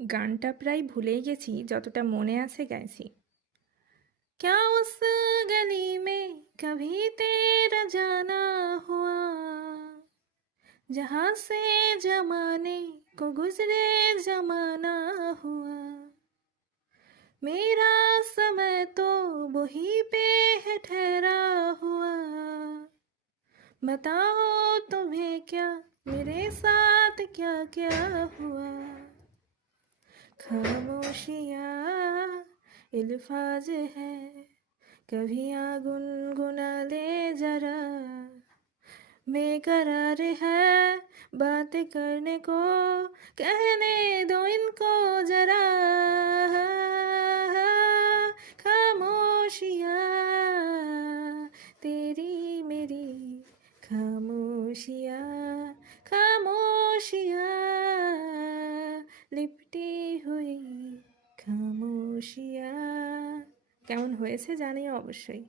गानটা প্রায় ভুলেই গেছি, যতটা মনে আছে গাইছি। क्या उस गली में कभी तेरा जाना हुआ, जहाँ से जमाने को गुजरे जमाना हुआ, मेरा समय तो वही पे है ठहरा हुआ, बताओ तुम्हें क्या मेरे साथ क्या क्या हुआ। खामोशियाँ इल्फाज है, कभी आ गुनगुना ले जरा, बेकरार है बात करने को, कहने दो इनको जरा। खामोशियाँ तेरी मेरी खामोशियाँ, खामोशियाँ लिपटी हुई खामोशियाँ। কেমন হয়েছে জানিও অবশ্যই।